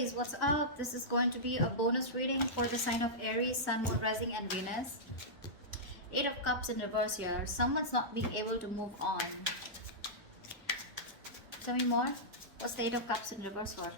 Aries, what's up? This is going to be a bonus reading for the sign of Aries, Sun, Moon, Rising, and Venus. Eight of Cups in reverse here. Someone's not being able to move on. Tell me more. What's the Eight of Cups in reverse for?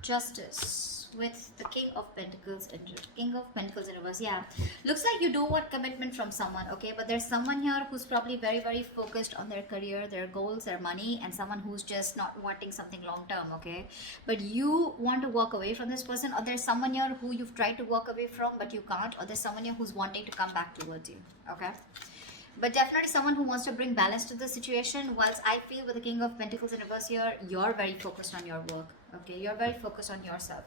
Justice with the King of Pentacles in reverse. Yeah, looks like you do want commitment from someone, okay? But there's someone here who's probably very, very focused on their career, their goals, their money, and someone who's just not wanting something long term, okay? But you want to walk away from this person, or there's someone here who you've tried to walk away from but you can't, or there's someone here who's wanting to come back towards you, okay? But definitely someone who wants to bring balance to the situation. Whilst I feel with the King of Pentacles in reverse here, you're very focused on your work, okay? You're very focused on yourself.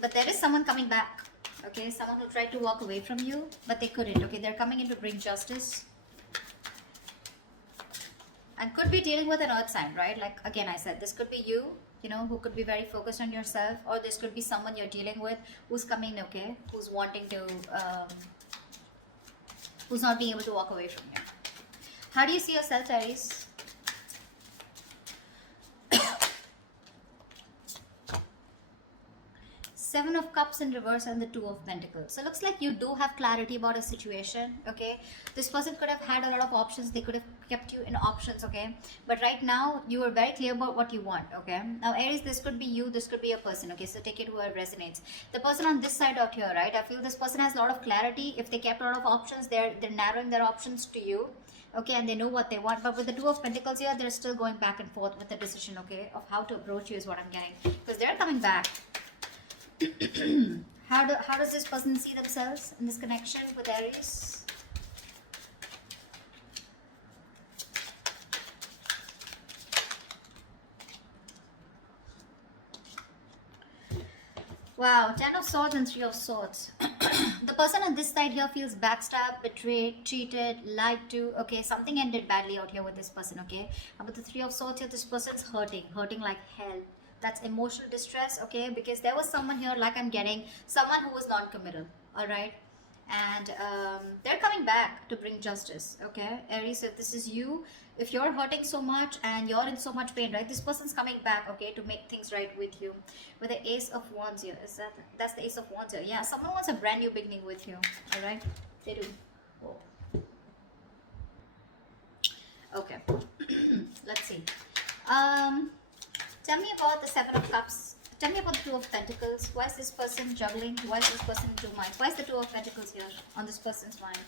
But there is someone coming back, okay? Someone who tried to walk away from you, but they couldn't, okay? They're coming in to bring justice. And could be dealing with an earth sign, right? Like, again, I said, this could be you, you know, who could be very focused on yourself, or this could be someone you're dealing with who's coming, okay, who's wanting to, who's not being able to walk away from you. How do you see yourself, Aries? Seven of Cups in reverse and the Two of Pentacles. So it looks like you do have clarity about a situation, okay? This person could have had a lot of options. They could have kept you in options, okay? But right now, you are very clear about what you want, okay? Now, Aries, this could be you. This could be a person, okay? So take it whoever resonates. The person on this side out here, right? I feel this person has a lot of clarity. If they kept a lot of options, they're narrowing their options to you, okay? And they know what they want. But with the Two of Pentacles here, they're still going back and forth with the decision, okay? Of how to approach you is what I'm getting. Because they're coming back. How does this person see themselves in this connection with Aries? Wow, Ten of Swords and Three of Swords. The person on this side here feels backstabbed, betrayed, cheated, lied to. Okay, something ended badly out here with this person, okay? And with the Three of Swords here, this person's hurting like hell. That's emotional distress, okay? Because there was someone here, like I'm getting, someone who was non-committal, all right? And they're coming back to bring justice, okay? Aries, if this is you, if you're hurting so much and you're in so much pain, right? This person's coming back, okay, to make things right with you. With the Ace of Wands here, that's the Ace of Wands here. Yeah, someone wants a brand new beginning with you, all right? They do. Oh. Okay, let's see. Tell me about the Seven of Cups. Tell me about the Two of Pentacles. Why is this person juggling? Why is this person in two minds? Why is the Two of Pentacles here on this person's mind?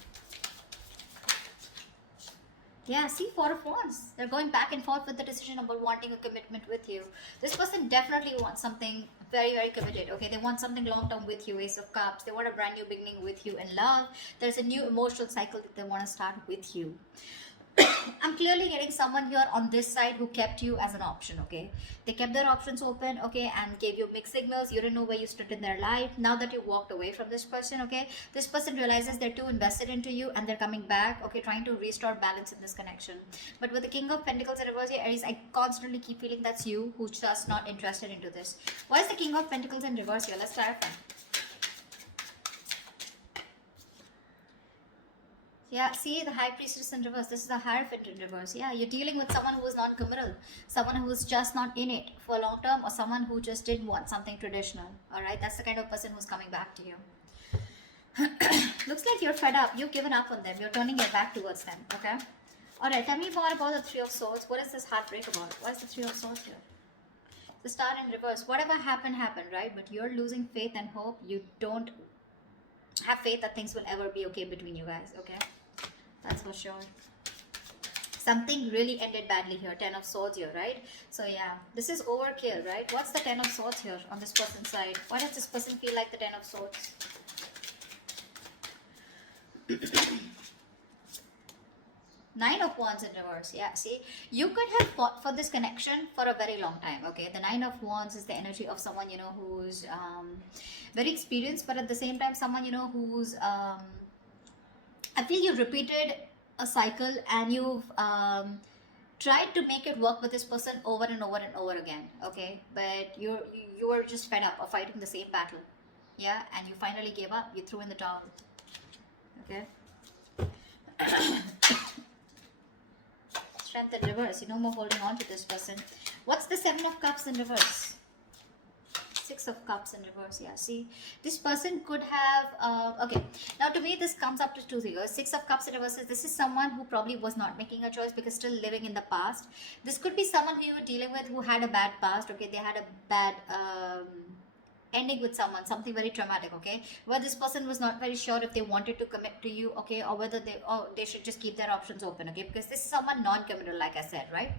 Yeah, see, Four of Wands. They're going back and forth with the decision about wanting a commitment with you. This person definitely wants something very, very committed. Okay, they want something long-term with you, Ace of Cups. They want a brand new beginning with you in love. There's a new emotional cycle that they want to start with you. I'm clearly getting someone here on this side who kept you as an option, okay? They kept their options open, okay, and gave you mixed signals. You didn't know where you stood in their life. Now that you walked away from this person, okay, this person realizes they're too invested into you and they're coming back, okay, trying to restore balance in this connection. But with the King of Pentacles in reverse here, Aries, I constantly keep feeling that's you who's just not interested into this. Why is the King of Pentacles in reverse here? Let's clarify. Yeah, see the High Priestess in reverse. This is the Hierophant in reverse. Yeah, you're dealing with someone who is non-committal, someone who is just not in it for long term, or someone who just didn't want something traditional. All right, that's the kind of person who's coming back to you. Looks like you're fed up. You've given up on them. You're turning your back towards them. Okay. All right. Tell me more about the Three of Swords. What is this heartbreak about? Why is the Three of Swords here? The Star in reverse. Whatever happened, happened, right? But you're losing faith and hope. You don't have faith that things will ever be okay between you guys. Okay. That's for sure. Something really ended badly here. Ten of Swords here, right? So yeah, this is overkill, right? What's the Ten of Swords here on this person's side? Why does this person feel like the Ten of Swords? Nine of Wands in reverse. Yeah, see, you could have fought for this connection for a very long time, okay? The Nine of Wands is the energy of someone, you know, who's very experienced, but at the same time, someone, you know, who's I feel you repeated a cycle and you've tried to make it work with this person over and over and over again, okay? But you were just fed up of fighting the same battle, yeah? And you finally gave up. You threw in the towel, okay? strength in reverse. You no more holding on to this person. What's the 7 of Cups in reverse? 6 of Cups in reverse. Yeah, see, this person could have okay, now to me this comes up to two things. 6 of Cups in reverse is, this is someone who probably was not making a choice because still living in the past. This could be someone who you were dealing with who had a bad past. Okay, they had a bad ending with someone, something very traumatic. Okay, where this person was not very sure if they wanted to commit to you, okay, or whether they should just keep their options open. Okay, because this is someone non-committal, like I said, right?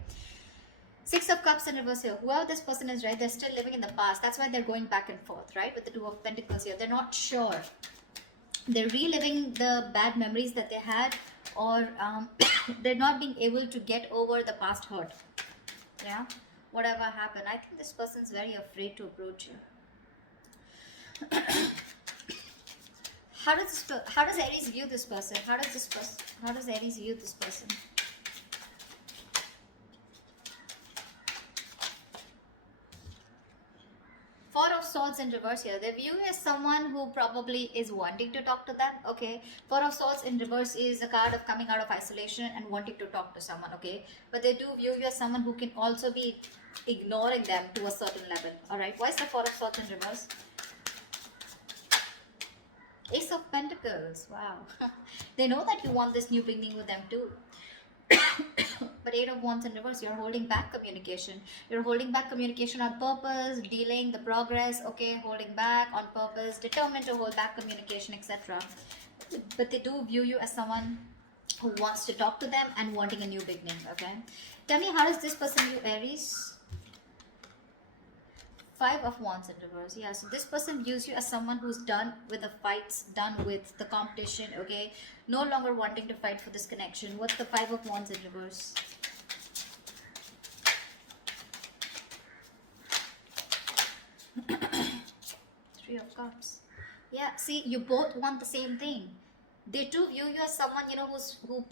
6 of Cups in reverse here. Whoever this person is, right, they're still living in the past. That's why they're going back and forth, right? With the 2 of Pentacles here. They're not sure. They're reliving the bad memories that they had, or they're not being able to get over the past hurt. Yeah? Whatever happened. I think this person's very afraid to approach you. How does Aries view this person? How does Aries view this person? 4 of Swords in reverse here. They view you as someone who probably is wanting to talk to them. Okay. 4 of Swords in reverse is a card of coming out of isolation and wanting to talk to someone. Okay. But they do view you as someone who can also be ignoring them to a certain level. Alright. Why is the 4 of Swords in reverse? Ace of Pentacles. Wow. They know that you want this new beginning with them too. But 8 of Wands in reverse, you're holding back communication. You're holding back communication on purpose, dealing the progress, okay, holding back on purpose, determined to hold back communication, etc. But they do view you as someone who wants to talk to them and wanting a new beginning, okay? Tell me, how does this person view Aries? 5 of Wands in reverse. Yeah, so this person views you as someone who's done with the fights, done with the competition, okay? No longer wanting to fight for this connection. What's the 5 of Wands in reverse? Three of Cups. Yeah, see, you both want the same thing. They too view you as someone, you know,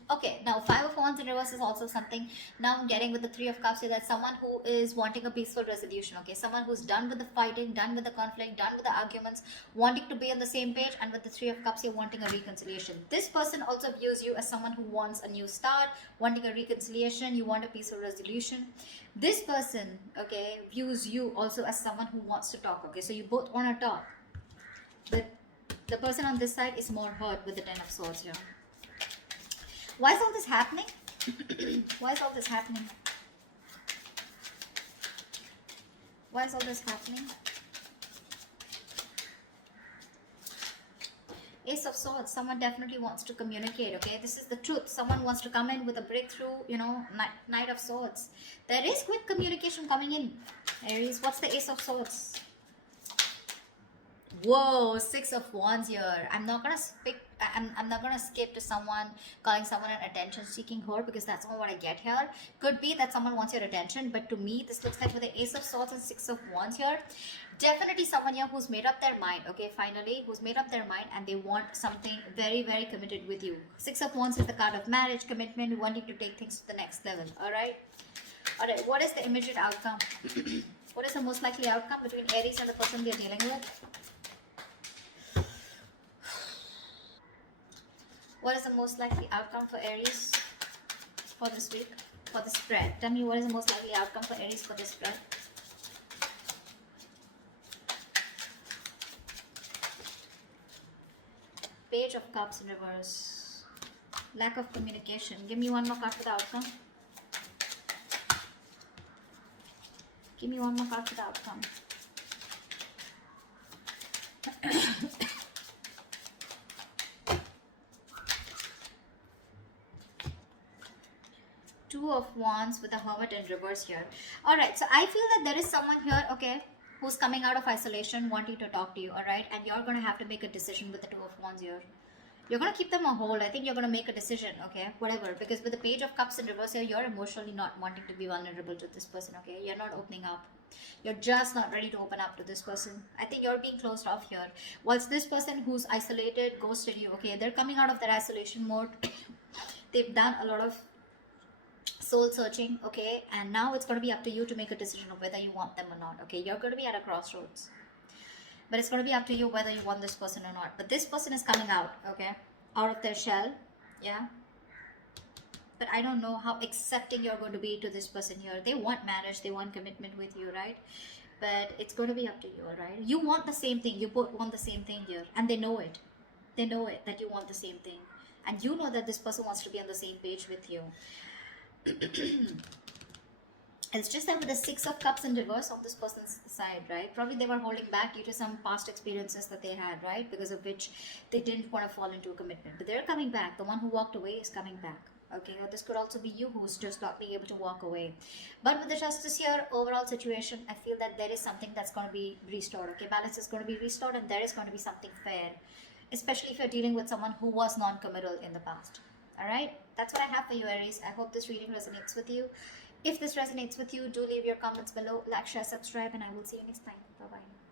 okay, now 5 of Wands in reverse is also something. Now I'm getting with the 3 of Cups here, that someone who is wanting a peaceful resolution, okay? Someone who's done with the fighting, done with the conflict, done with the arguments, wanting to be on the same page, and with the 3 of Cups here, wanting a reconciliation. This person also views you as someone who wants a new start, wanting a reconciliation, you want a peaceful resolution. This person, okay, views you also as someone who wants to talk, okay? So you both want to talk. But the person on this side is more hurt with the 10 of Swords here. Why is all this happening? Why is all this happening? Why is all this happening? Ace of Swords. Someone definitely wants to communicate, okay? This is the truth. Someone wants to come in with a breakthrough, you know, Knight of Swords. There is quick communication coming in. Aries, what's the Ace of Swords? Whoa, 6 of Wands here. I'm not gonna skip to someone calling someone an attention-seeking whore, because that's not what I get here. Could be that someone wants your attention, but to me, this looks like with the Ace of Swords and 6 of Wands here, definitely someone here who's made up their mind, okay, finally, who's made up their mind and they want something very, very committed with you. 6 of Wands is the card of marriage, commitment, wanting to take things to the next level, alright? Alright, what is the immediate outcome? What is the most likely outcome between Aries and the person they're dealing with? What is the most likely outcome for Aries for this week, for the spread? Tell me, what is the most likely outcome for Aries for this spread? Page of Cups in reverse. Lack of communication. Give me one more card for the outcome. Give me one more card for the outcome. Two of Wands with the Hermit in reverse here. Alright, so I feel that there is someone here, okay, who's coming out of isolation, wanting to talk to you, alright? And you're going to have to make a decision with the Two of Wands here. You're going to keep them on hold. I think you're going to make a decision, okay? Whatever. Because with the Page of Cups in reverse here, you're emotionally not wanting to be vulnerable to this person, okay? You're not opening up. You're just not ready to open up to this person. I think you're being closed off here. Whilst this person who's isolated, ghosted you, okay? They're coming out of their isolation mode. They've done a lot of soul searching, okay, and now it's going to be up to you to make a decision of whether you want them or not, okay? You're going to be at a crossroads, but it's going to be up to you whether you want this person or not. But this person is coming out, okay, out of their shell, yeah, but I don't know how accepting you're going to be to this person here. They want marriage, they want commitment with you, right? But it's going to be up to you, all right? You want the same thing. You both want the same thing here, and they know it. They know it that you want the same thing, and you know that this person wants to be on the same page with you. It's just that with the Six of Cups in reverse on this person's side, right? Probably they were holding back due to some past experiences that they had, right? Because of which they didn't want to fall into a commitment. But they're coming back. The one who walked away is coming back. Okay, or this could also be you who's just not being able to walk away. But with the Justice here, overall situation, I feel that there is something that's going to be restored. Okay, balance is going to be restored, and there is going to be something fair, especially if you're dealing with someone who was non-committal in the past. All right, that's what I have for you, Aries. I hope this reading resonates with you. If this resonates with you, do leave your comments below, like, share, subscribe, and I will see you next time. Bye bye.